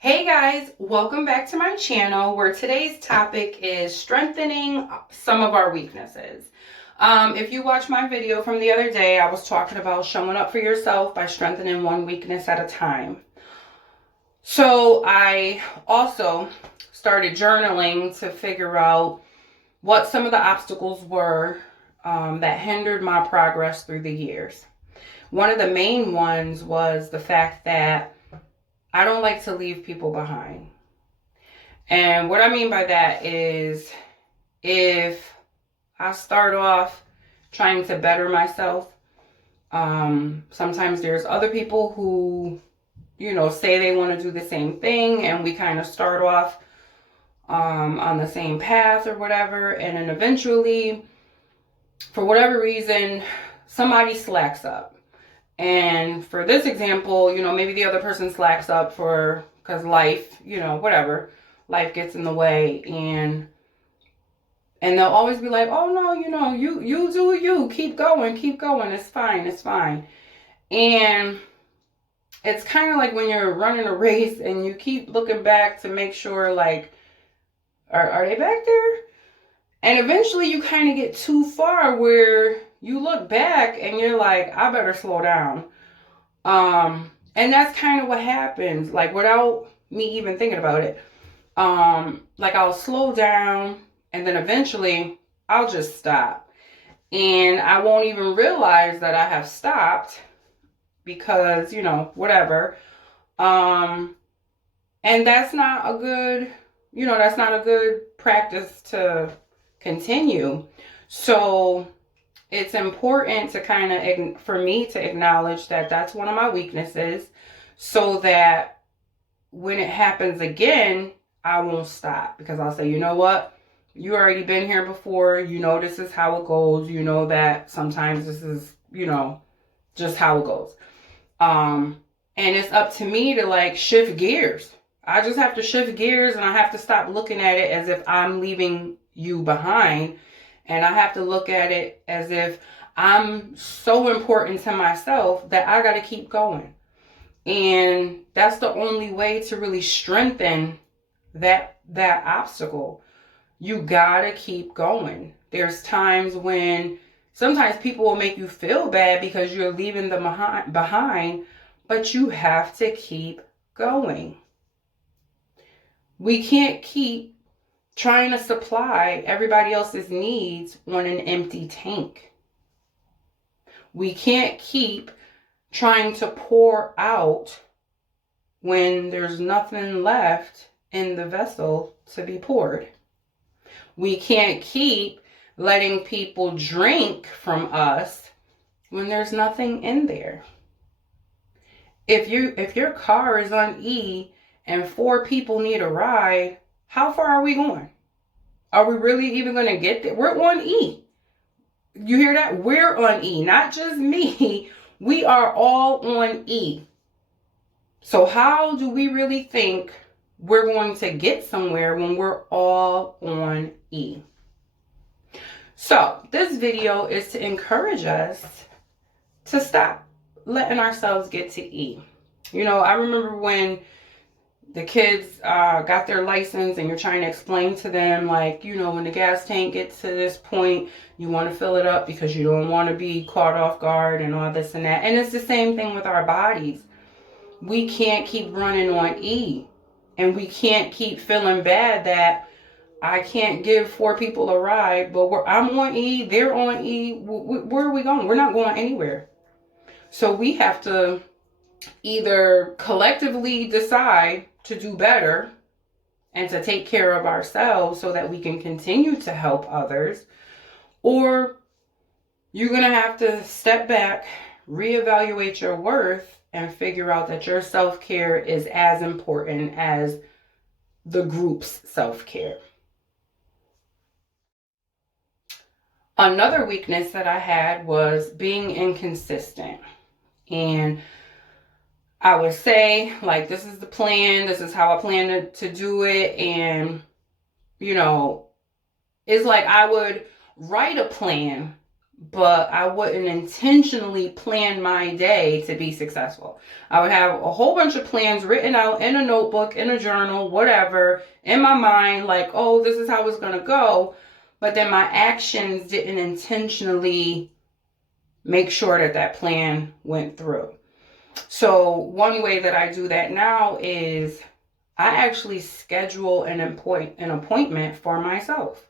Hey guys, welcome back to my channel where today's topic is strengthening some of our weaknesses. If you watched my video from the other day, I was talking about showing up for yourself by strengthening one weakness at a time. So I also started journaling to figure out what some of the obstacles were that hindered my progress through the years. One of the main ones was the fact that I don't like to leave people behind. And what I mean by that is if I start off trying to better myself, sometimes there's other people who, say they want to do the same thing, and we kind of start off on the same path or whatever. And then eventually, for whatever reason, somebody slacks up. And for this example, maybe the other person slacks up because life, whatever, life gets in the way, and they'll always be like, oh no, you do you, keep going, it's fine. And it's kind of like when you're running a race and you keep looking back to make sure, like, are they back there? And eventually you kind of get too far where you look back and you're like, I better slow down. And that's kind of what happens, like, without me even thinking about it. Like, I'll slow down and then eventually I'll just stop. And I won't even realize that I have stopped because, whatever. And that's not a good, practice to continue. So it's important to for me to acknowledge that that's one of my weaknesses so that when it happens again, I won't stop, because I'll say, you know what? You already been here before. This is how it goes. That sometimes this is, just how it goes. And it's up to me to, like, shift gears. I just have to shift gears, and I have to stop looking at it as if I'm leaving you behind. And I have to look at it as if I'm so important to myself that I got to keep going. And that's the only way to really strengthen that obstacle. You got to keep going. There's times when sometimes people will make you feel bad because you're leaving them behind, but you have to keep going. We can't keep trying to supply everybody else's needs on an empty tank. We can't keep trying to pour out when there's nothing left in the vessel to be poured. We can't keep letting people drink from us when there's nothing in there. If your car is on E and 4 people need a ride, how far are we going? Are we really even going to get there? We're on E. You hear that? We're on E, not just me. We are all on E. So how do we really think we're going to get somewhere when we're all on E? So this video is to encourage us to stop letting ourselves get to E. I remember when the kids got their license and you're trying to explain to them, like, when the gas tank gets to this point, you want to fill it up because you don't want to be caught off guard and all this and that. And it's the same thing with our bodies. We can't keep running on E. And we can't keep feeling bad that I can't give 4 people a ride, but I'm on E, they're on E. Where are we going? We're not going anywhere. So we have to either collectively decide to do better and to take care of ourselves so that we can continue to help others, or you're going to have to step back, reevaluate your worth, and figure out that your self-care is as important as the group's self-care. Another weakness that I had was being inconsistent. And I would say, like, this is the plan, this is how I plan to do it. And, it's like I would write a plan, but I wouldn't intentionally plan my day to be successful. I would have a whole bunch of plans written out in a notebook, in a journal, whatever, in my mind, like, oh, this is how it's going to go. But then my actions didn't intentionally make sure that that plan went through. So one way that I do that now is I actually schedule an appointment for myself,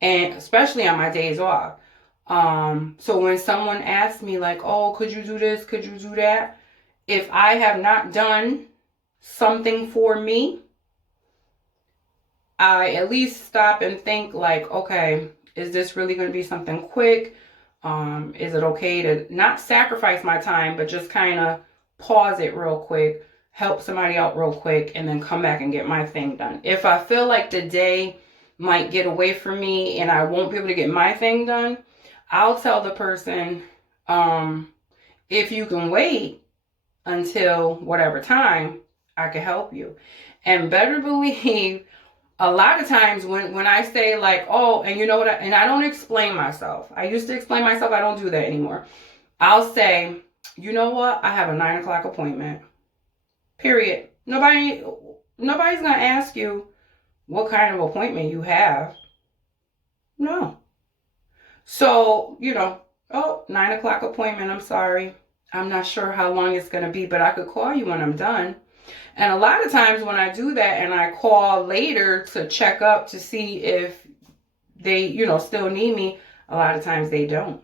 and especially on my days off. So when someone asks me like, oh, could you do this? Could you do that? If I have not done something for me, I at least stop and think like, okay, is this really going to be something quick? Is it okay to not sacrifice my time, but just kind of pause it real quick, help somebody out real quick, and then come back and get my thing done? If I feel like the day might get away from me and I won't be able to get my thing done, I'll tell the person, if you can wait until whatever time, I can help you. And better believe, a lot of times when I say like, oh, and you know what, and I don't explain myself. I used to explain myself. I don't do that anymore. I'll say, you know what? I have a 9 o'clock appointment. Period. Nobody's going to ask you what kind of appointment you have. No. So, oh, 9 o'clock appointment. I'm sorry. I'm not sure how long it's going to be, but I could call you when I'm done. And a lot of times when I do that and I call later to check up to see if they, still need me, a lot of times they don't.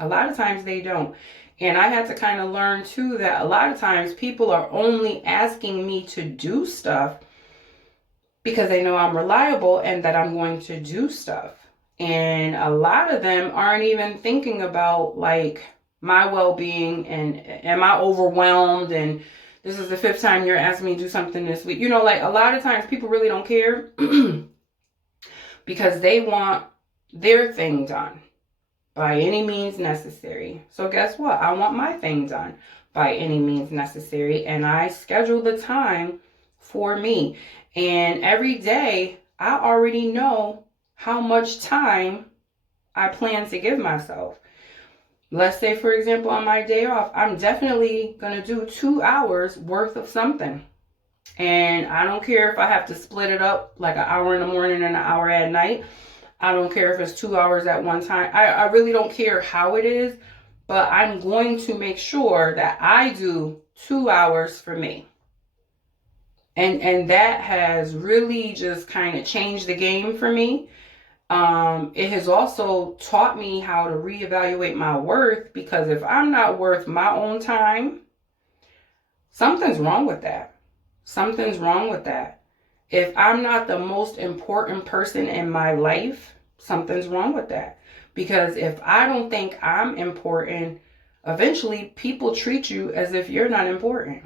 A lot of times they don't. And I had to kind of learn too that a lot of times people are only asking me to do stuff because they know I'm reliable and that I'm going to do stuff. And a lot of them aren't even thinking about like my well-being and am I overwhelmed, and this is the 5th time you're asking me to do something this week. Like a lot of times people really don't care because they want their thing done by any means necessary. So guess what? I want my thing done by any means necessary, and I schedule the time for me. And every day I already know how much time I plan to give myself. Let's say, for example, on my day off, I'm definitely going to do 2 hours worth of something. And I don't care if I have to split it up like an hour in the morning and an hour at night. I don't care if it's 2 hours at one time. I really don't care how it is, but I'm going to make sure that I do 2 hours for me. And that has really just kind of changed the game for me. It has also taught me how to reevaluate my worth, because if I'm not worth my own time, something's wrong with that. Something's wrong with that. If I'm not the most important person in my life, something's wrong with that. Because if I don't think I'm important, eventually people treat you as if you're not important.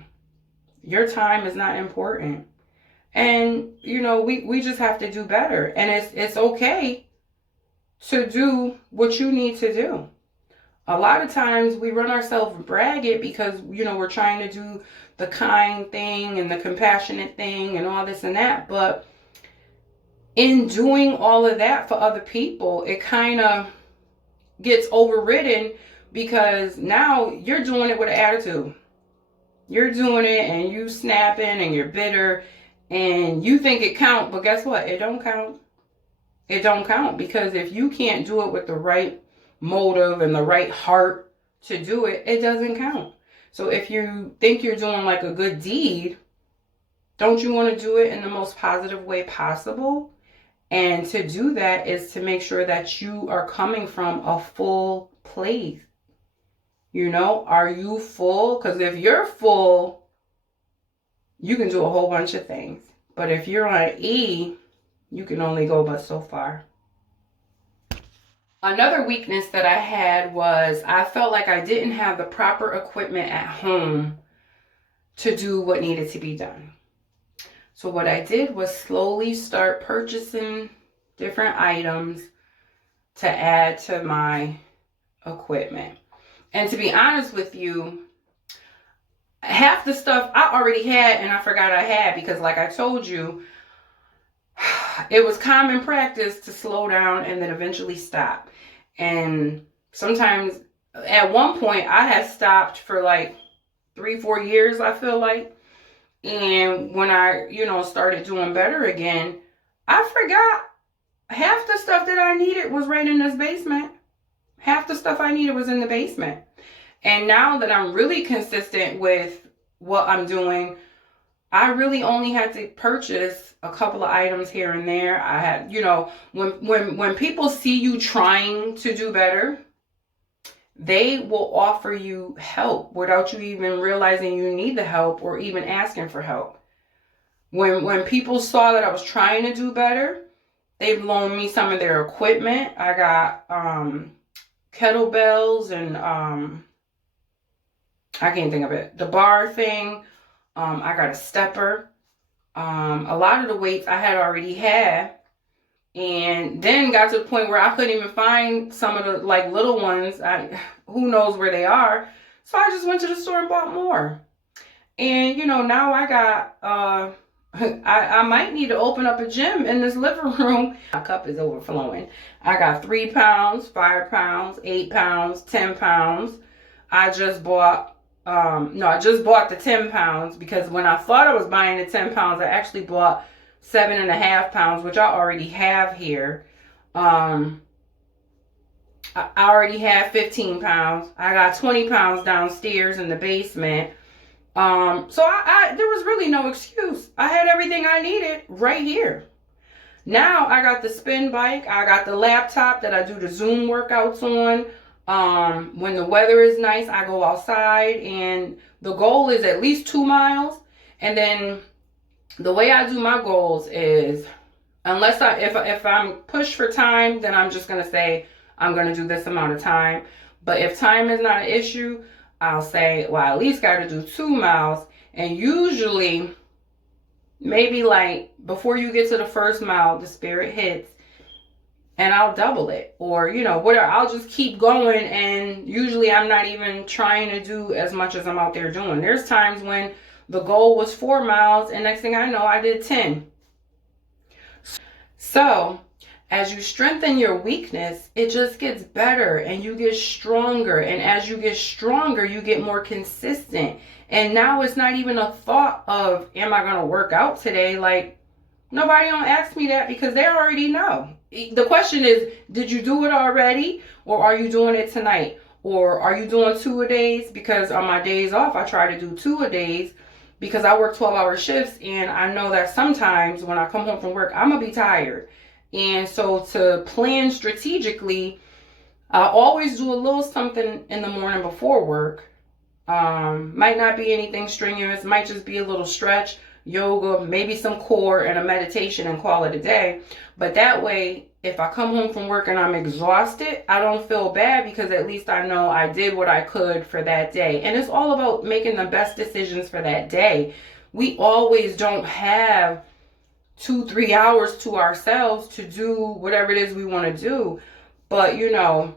Your time is not important. And, we just have to do better. And it's okay to do what you need to do. A lot of times we run ourselves ragged because, we're trying to do the kind thing and the compassionate thing and all this and that. But in doing all of that for other people, it kind of gets overridden because now you're doing it with an attitude. You're doing it and you snapping and you're bitter and you think it counts, but guess what? It don't count. It don't count, because if you can't do it with the right motive and the right heart to do it, it doesn't count. So if you think you're doing like a good deed, don't you want to do it in the most positive way possible? And to do that is to make sure that you are coming from a full place. Are you full? Because if you're full, you can do a whole bunch of things. But if you're on E, you can only go but so far. Another weakness that I had was I felt like I didn't have the proper equipment at home to do what needed to be done. So what I did was slowly start purchasing different items to add to my equipment. And to be honest with you, half the stuff I already had and I forgot I had, because like I told you, it was common practice to slow down and then eventually stop. And Sometimes at one point I had stopped for like 3-4 years, I feel like. And when I, started doing better again, I forgot half the stuff that I needed was right in this basement. Half the stuff I needed was in the basement. And now that I'm really consistent with what I'm doing, I really only had to purchase a couple of items here and there. I had, when people see you trying to do better, they will offer you help without you even realizing you need the help or even asking for help. When people saw that I was trying to do better, they've loaned me some of their equipment. I got kettlebells and I can't think of it. The bar thing. I got a stepper. A lot of the weights I had already had. And then got to the point where I couldn't even find some of the like little ones. Who knows where they are. So I just went to the store and bought more. And now I got I might need to open up a gym in this living room. My cup is overflowing. I got 3 pounds, 5 pounds, 8 pounds, 10 pounds. I just bought I just bought the 10 pounds because when I thought I was buying the 10 pounds, I actually bought 7.5 pounds, which I already have here. I already have 15 pounds. I got 20 pounds downstairs in the basement. So there was really no excuse. I had everything I needed right here. Now I got the spin bike. I got the laptop that I do the Zoom workouts on. When the weather is nice, I go outside, and the goal is at least 2 miles. And then the way I do my goals is, unless if I'm pushed for time, then I'm just gonna say I'm gonna do this amount of time. But if time is not an issue, I'll say, well, I at least got to do 2 miles. And usually, maybe like before you get to the first mile, the spirit hits, and I'll double it, or whatever. I'll just keep going, and usually I'm not even trying to do as much as I'm out there doing. There's times when the goal was 4 miles, and next thing I know, I did 10. So as you strengthen your weakness, it just gets better and you get stronger. And as you get stronger, you get more consistent. And now it's not even a thought of, am I going to work out today? Like, nobody don't ask me that because they already know. The question is, did you do it already? Or are you doing it tonight? Or are you doing 2-a-days? Because on my days off, I try to do 2-a-days because I work 12-hour shifts. And I know that sometimes when I come home from work, I'm going to be tired. And so to plan strategically, I always do a little something in the morning before work. Might not be anything strenuous. Might just be a little stretch, yoga, maybe some core and a meditation, and call it a day. But that way, if I come home from work and I'm exhausted, I don't feel bad because at least I know I did what I could for that day. And it's all about making the best decisions for that day. We always don't have 2-3 hours to ourselves to do whatever it is we want to do. But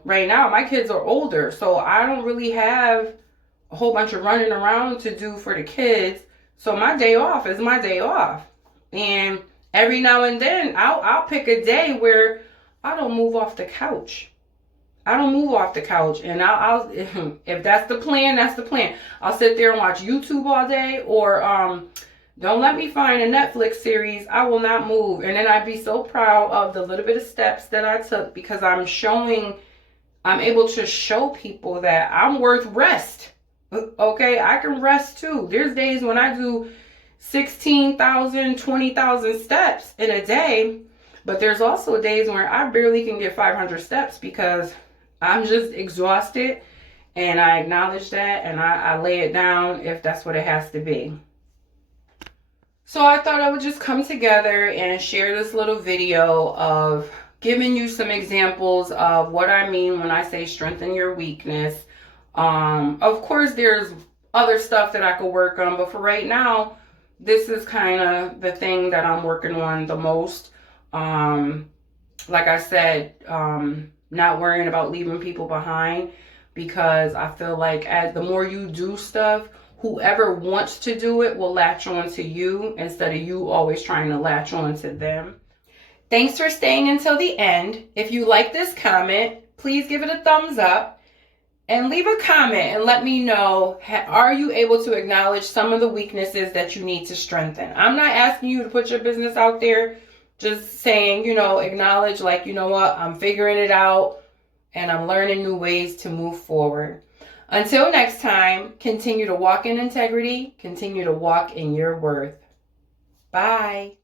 right now my kids are older, so I don't really have a whole bunch of running around to do for the kids. So my day off is my day off. And every now and then I'll pick a day where I don't move off the couch. And I'll if that's the plan, that's the plan. I'll sit there and watch YouTube all day, or don't let me find a Netflix series. I will not move. And then I'd be so proud of the little bit of steps that I took because I'm able to show people that I'm worth rest. Okay, I can rest too. There's days when I do 16,000, 20,000 steps in a day. But there's also days where I barely can get 500 steps because I'm just exhausted. And I acknowledge that and I lay it down if that's what it has to be. So I thought I would just come together and share this little video of giving you some examples of what I mean when I say strengthen your weakness. Of course, there's other stuff that I could work on, but for right now, this is kind of the thing that I'm working on the most. Like I said, not worrying about leaving people behind, because I feel like as the more you do stuff, whoever wants to do it will latch on to you instead of you always trying to latch on to them. Thanks for staying until the end. If you like this comment, please give it a thumbs up and leave a comment and let me know, are you able to acknowledge some of the weaknesses that you need to strengthen? I'm not asking you to put your business out there, just saying, acknowledge, like, you know what, I'm figuring it out and I'm learning new ways to move forward. Until next time, continue to walk in integrity, continue to walk in your worth. Bye.